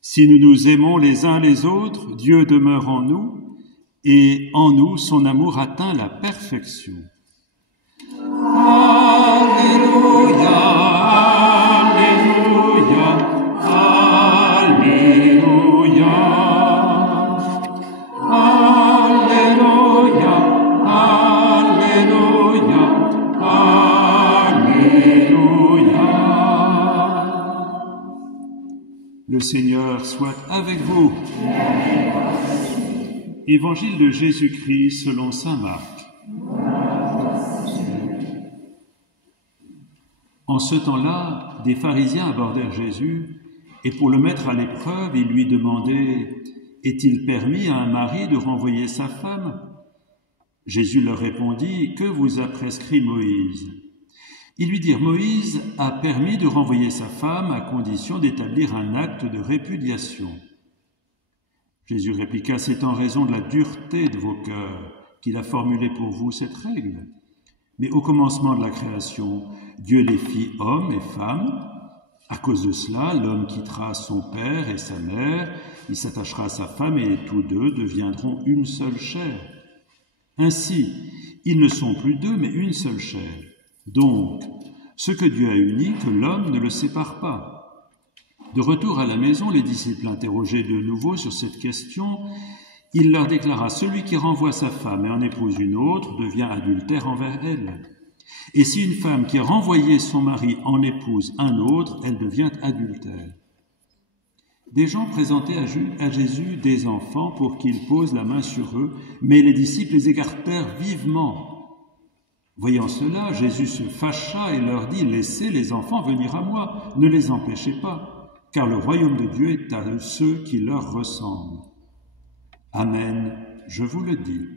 Si nous nous aimons les uns les autres, Dieu demeure en nous, et en nous, son amour atteint la perfection. Alléluia, Alléluia, Alléluia, Alléluia, Alléluia, Alléluia. Le Seigneur soit avec vous. Évangile de Jésus-Christ selon saint Marc. En ce temps-là, des pharisiens abordèrent Jésus et pour le mettre à l'épreuve, ils lui demandaient « Est-il permis à un mari de renvoyer sa femme ?» Jésus leur répondit « Que vous a prescrit Moïse ?» Ils lui dirent « Moïse a permis de renvoyer sa femme à condition d'établir un acte de répudiation. » Jésus répliqua « C'est en raison de la dureté de vos cœurs qu'il a formulé pour vous cette règle. Mais au commencement de la création, Dieu les fit hommes et femmes. À cause de cela, l'homme quittera son père et sa mère, il s'attachera à sa femme et tous deux deviendront une seule chair. Ainsi, ils ne sont plus deux, mais une seule chair. Donc, ce que Dieu a uni, que l'homme ne le sépare pas. » De retour à la maison, les disciples interrogés de nouveau sur cette question, il leur déclara « Celui qui renvoie sa femme et en épouse une autre devient adultère envers elle. Et si une femme qui a renvoyé son mari en épouse un autre, elle devient adultère. » Des gens présentaient à Jésus des enfants pour qu'il pose la main sur eux, mais les disciples les écartèrent vivement. Voyant cela, Jésus se fâcha et leur dit « Laissez les enfants venir à moi, ne les empêchez pas, car le royaume de Dieu est à ceux qui leur ressemblent. Amen, je vous le dis.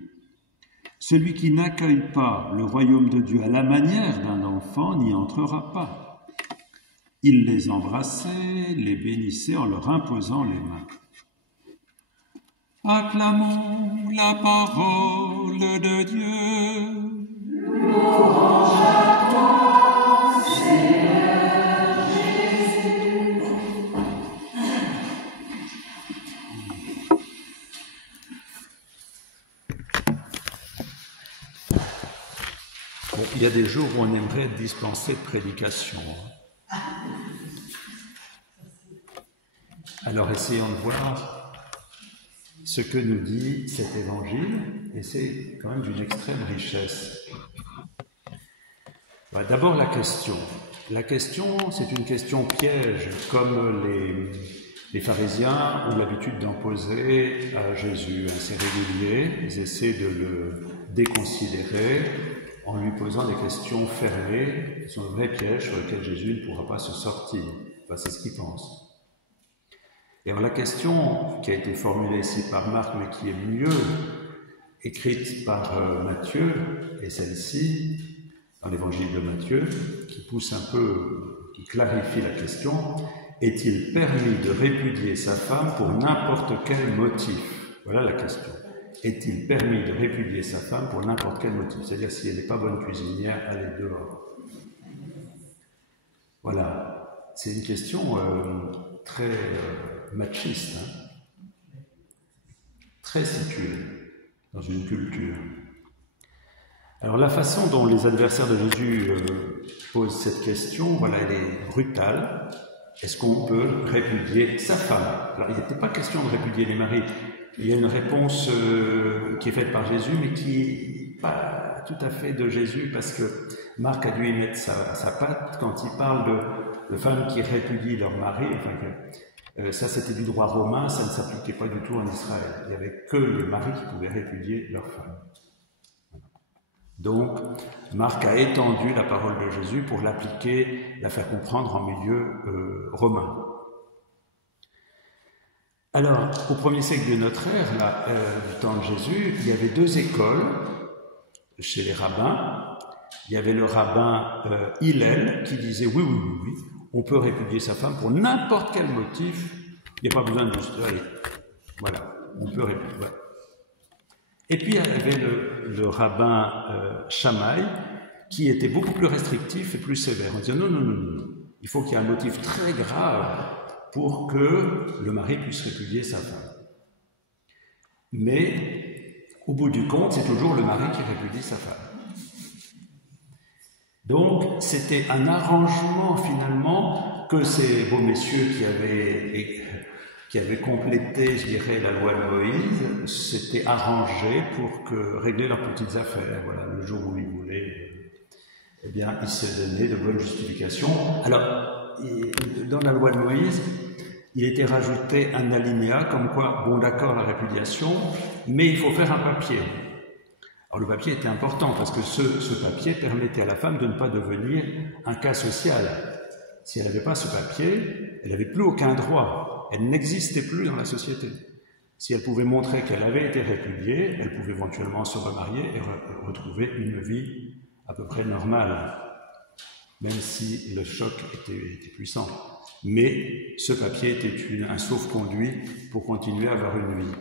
Celui qui n'accueille pas le royaume de Dieu à la manière d'un enfant n'y entrera pas. » Il les embrassait, les bénissait en leur imposant les mains. Acclamons la parole de Dieu. Louange à toi, Seigneur Jésus. Bon, il y a des jours où on aimerait dispenser de prédication. Alors essayons de voir ce que nous dit cet évangile, et c'est quand même d'une extrême richesse. D'abord la question. La question, c'est une question piège, comme les pharisiens ont l'habitude d'en poser à Jésus. C'est régulier, ils essaient de le déconsidérer en lui posant des questions fermées, qui sont un vrai piège sur lequel Jésus ne pourra pas se sortir. C'est ce qu'ils pensent. Et alors la question qui a été formulée ici par Marc, mais qui est mieux écrite par Matthieu, est celle-ci, dans l'évangile de Matthieu, qui pousse un peu, qui clarifie la question. Est-il permis de répudier sa femme pour n'importe quel motif? Voilà la question. Est-il permis de répudier sa femme pour n'importe quel motif? C'est-à-dire, si elle n'est pas bonne cuisinière, elle est dehors. Voilà. C'est une question très machiste, très située dans une culture. Alors la façon dont les adversaires de Jésus posent cette question, voilà, elle est brutale. Est-ce qu'on peut répudier sa femme? Alors il n'était pas question de répudier les maris. Il y a une réponse qui est faite par Jésus, mais qui n'est pas tout à fait de Jésus, parce que Marc a dû y mettre sa patte quand il parle de femmes qui répudient leur mari. Enfin, ça, c'était du droit romain, ça ne s'appliquait pas du tout en Israël. Il n'y avait que les maris qui pouvaient répudier leur femme. Donc, Marc a étendu la parole de Jésus pour l'appliquer, la faire comprendre en milieu romain. Alors, au 1er siècle de notre ère, là, du temps de Jésus, il y avait deux écoles chez les rabbins. Il y avait le rabbin Hillel qui disait oui, on peut répudier sa femme pour n'importe quel motif. Il n'y a pas besoin de juste, allez, voilà, on peut répudier. Ouais. Et puis il y avait le rabbin Shammai qui était beaucoup plus restrictif et plus sévère. On disait non, il faut qu'il y ait un motif très grave pour que le mari puisse répudier sa femme. Mais au bout du compte, c'est toujours le mari qui répudie sa femme. Donc, c'était un arrangement finalement que ces beaux messieurs qui avaient complété, je dirais, la loi de Moïse, s'étaient arrangés pour régler leurs petites affaires. Voilà, le jour où ils voulaient, eh bien, ils se donnaient de bonnes justifications. Alors, dans la loi de Moïse, il était rajouté un alinéa comme quoi, bon d'accord, la répudiation, mais il faut faire un papier. Alors le papier était important parce que ce papier permettait à la femme de ne pas devenir un cas social. Si elle n'avait pas ce papier, elle n'avait plus aucun droit. Elle n'existait plus dans la société. Si elle pouvait montrer qu'elle avait été répudiée, elle pouvait éventuellement se remarier et retrouver une vie à peu près normale, même si le choc était puissant. Mais ce papier était un sauf-conduit pour continuer à avoir une vie.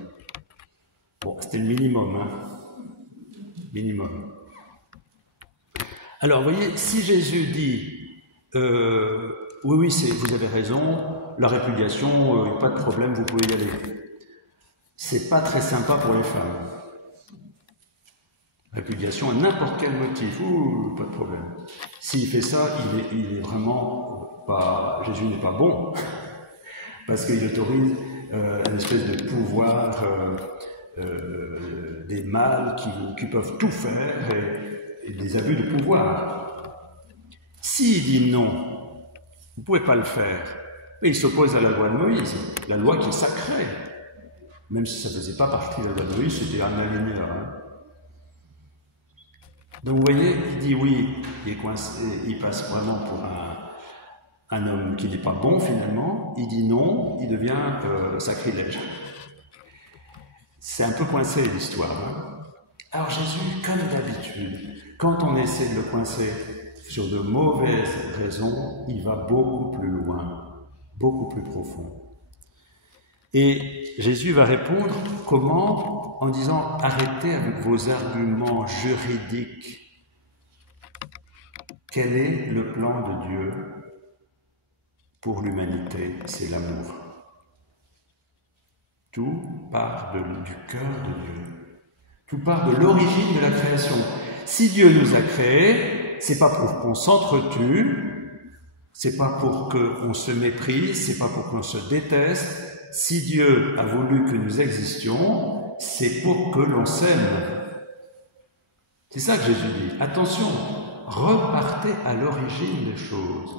Bon, c'était le minimum, hein. Minimum. Alors, vous voyez, si Jésus dit oui, vous avez raison, la répudiation, pas de problème, vous pouvez y aller. C'est pas très sympa pour les femmes. Répudiation à n'importe quel motif, pas de problème. S'il fait ça, il est vraiment pas. Jésus n'est pas bon, parce qu'il autorise une espèce de pouvoir. Des mâles qui peuvent tout faire et des abus de pouvoir. S'il dit non, vous ne pouvez pas le faire, et il s'oppose à la loi de Moïse, la loi qui est sacrée. Même si ça ne faisait pas partie de la loi de Moïse, c'était un alinéa. Hein. Donc vous voyez, il dit oui, il est coincé, il passe vraiment pour un homme qui n'est pas bon finalement, il dit non, il devient sacrilège. C'est un peu coincé l'histoire. Hein. Alors Jésus, comme d'habitude, quand on essaie de le coincer sur de mauvaises raisons, il va beaucoup plus loin, beaucoup plus profond. Et Jésus va répondre comment? En disant arrêtez avec vos arguments juridiques. Quel est le plan de Dieu pour l'humanité? C'est l'amour. Tout part du cœur de Dieu. Tout part de l'origine de la création. Si Dieu nous a créés, c'est pas pour qu'on s'entretue, c'est pas pour qu'on se méprise, c'est pas pour qu'on se déteste. Si Dieu a voulu que nous existions, c'est pour que l'on s'aime. C'est ça que Jésus dit. Attention, repartez à l'origine des choses.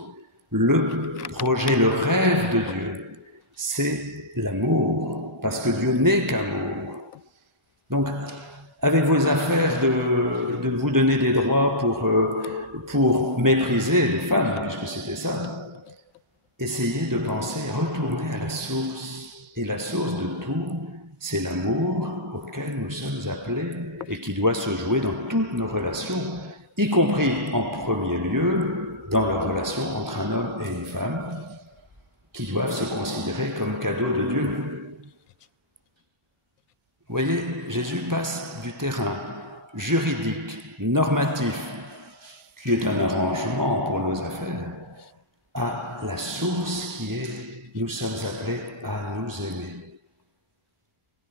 Le projet, le rêve de Dieu, c'est l'amour, parce que Dieu n'est qu'amour. Donc, avec vos affaires de vous donner des droits pour mépriser les femmes, puisque c'était ça, essayez de penser, retourner à la source. Et la source de tout, c'est l'amour auquel nous sommes appelés et qui doit se jouer dans toutes nos relations, y compris en premier lieu dans la relation entre un homme et une femme, qui doivent se considérer comme cadeau de Dieu. Vous voyez, Jésus passe du terrain juridique, normatif, qui est un arrangement pour nos affaires, à la source qui est nous sommes appelés à nous aimer.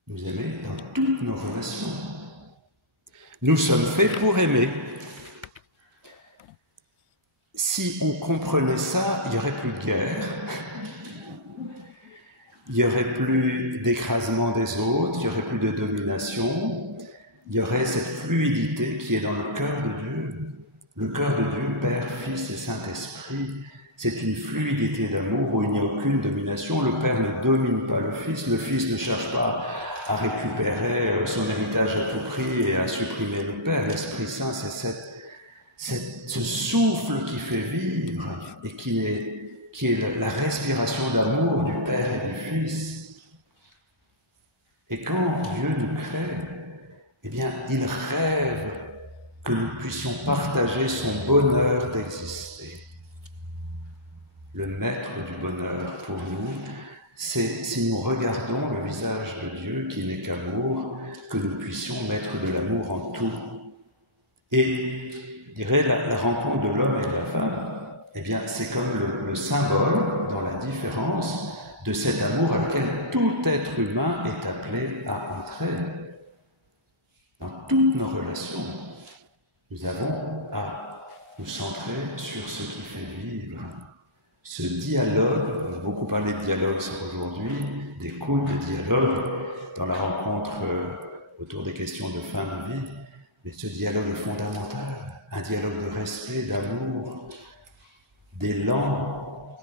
Nous aimer dans toutes nos relations. Nous sommes faits pour aimer. Si on comprenait ça, il n'y aurait plus de guerre. Il n'y aurait plus d'écrasement des autres, il n'y aurait plus de domination, il y aurait cette fluidité qui est dans le cœur de Dieu. Le cœur de Dieu, Père, Fils et Saint-Esprit, c'est une fluidité d'amour où il n'y a aucune domination. Le Père ne domine pas le Fils ne cherche pas à récupérer son héritage à tout prix et à supprimer le Père. L'Esprit Saint, c'est ce souffle qui fait vivre et qui est la respiration d'amour du Père et du Fils. Et quand Dieu nous crée, eh bien, il rêve que nous puissions partager son bonheur d'exister. Le maître du bonheur pour nous, c'est si nous regardons le visage de Dieu qui n'est qu'amour, que nous puissions mettre de l'amour en tout. Et, je dirais, la rencontre de l'homme et de la femme, eh bien, c'est comme le symbole, dans la différence, de cet amour à lequel tout être humain est appelé à entrer. Dans toutes nos relations, nous avons à nous centrer sur ce qui fait vivre. Ce dialogue, on a beaucoup parlé de dialogue aujourd'hui, d'écoute, de dialogue, dans la rencontre autour des questions de fin de vie, mais ce dialogue est fondamental, un dialogue de respect, d'amour, d'élan,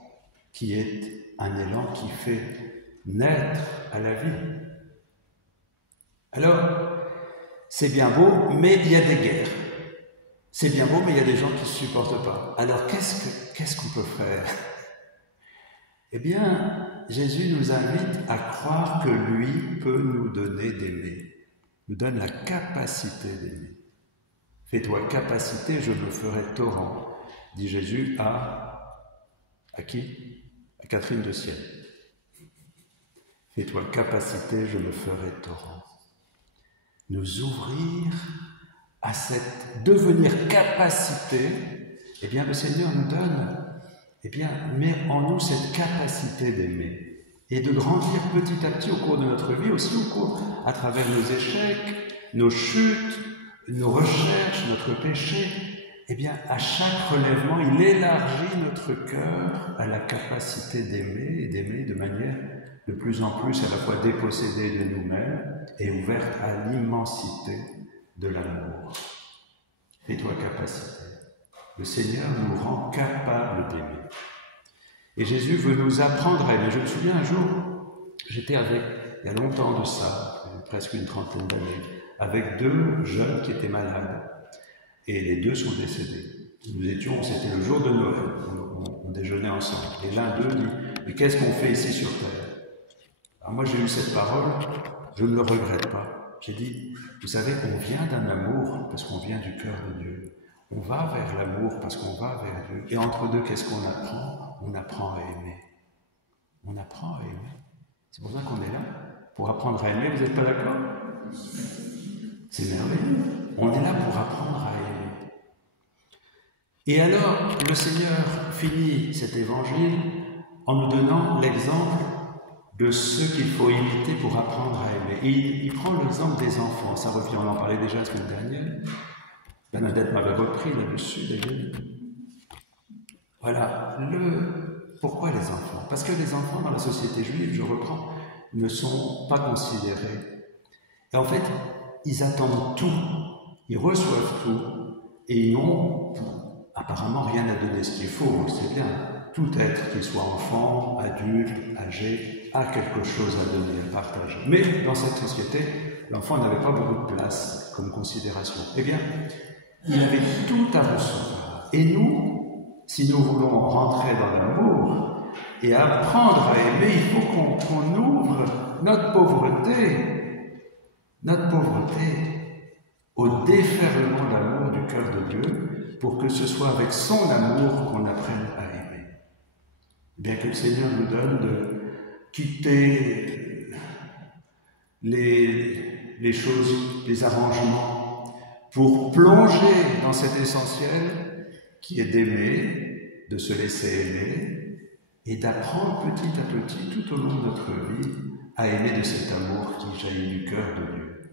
qui est un élan qui fait naître à la vie. Alors, c'est bien beau, mais il y a des guerres. C'est bien beau, mais il y a des gens qui ne se supportent pas. Alors, qu'est-ce qu'on peut faire? Eh bien, Jésus nous invite à croire que lui peut nous donner d'aimer, nous donne la capacité d'aimer. Fais-toi capacité, je me ferai torrent, dit Jésus à qui? À Catherine de Sienne. Fais-toi capacité, je me ferai torrent. Nous ouvrir à cette devenir capacité, eh bien le Seigneur nous donne, eh bien, met en nous cette capacité d'aimer et de grandir petit à petit au cours de notre vie, aussi à travers nos échecs, nos chutes, nos recherches, notre péché. Eh bien, à chaque relèvement, il élargit notre cœur à la capacité d'aimer et d'aimer de manière de plus en plus à la fois dépossédée de nous-mêmes et ouverte à l'immensité de l'amour. Fais-toi capacité. Le Seigneur nous rend capables d'aimer. Et Jésus veut nous apprendre à aimer. Je me souviens un jour, j'étais il y a longtemps de ça, presque une trentaine d'années, avec deux jeunes qui étaient malades. Et les deux sont décédés. C'était le jour de Noël, on déjeunait ensemble. Et l'un d'eux dit, mais qu'est-ce qu'on fait ici sur Terre? Alors moi j'ai eu cette parole, je ne le regrette pas. J'ai dit, vous savez, on vient d'un amour parce qu'on vient du cœur de Dieu. On va vers l'amour parce qu'on va vers Dieu. Et entre deux, qu'est-ce qu'on apprend? On apprend à aimer. On apprend à aimer. C'est pour ça qu'on est là, pour apprendre à aimer. Vous n'êtes pas d'accord? C'est merveilleux. On est là pour apprendre à aimer. Et alors, le Seigneur finit cet évangile en nous donnant l'exemple de ceux qu'il faut imiter pour apprendre à aimer. Et il prend l'exemple des enfants. Ça revient, on en parlait déjà la semaine dernière. Bernadette m'avait repris là-dessus, d'ailleurs. Voilà. Pourquoi les enfants? Parce que les enfants, dans la société juive, je reprends, ne sont pas considérés. Et en fait, ils attendent tout. Ils reçoivent tout. Et ils n'ont apparemment rien à donner, ce qui est faux, c'est bien. Tout être, qu'il soit enfant, adulte, âgé, a quelque chose à donner, à partager. Mais dans cette société, l'enfant n'avait pas beaucoup de place comme considération. Eh bien, il avait tout à recevoir. Et nous, si nous voulons rentrer dans l'amour et apprendre à aimer, il faut qu'on ouvre notre pauvreté au déferlement d'amour du cœur de Dieu, pour que ce soit avec son amour qu'on apprenne à aimer. Bien que le Seigneur nous donne de quitter les choses, les arrangements, pour plonger dans cet essentiel qui est d'aimer, de se laisser aimer, et d'apprendre petit à petit, tout au long de notre vie, à aimer de cet amour qui jaillit du cœur de Dieu.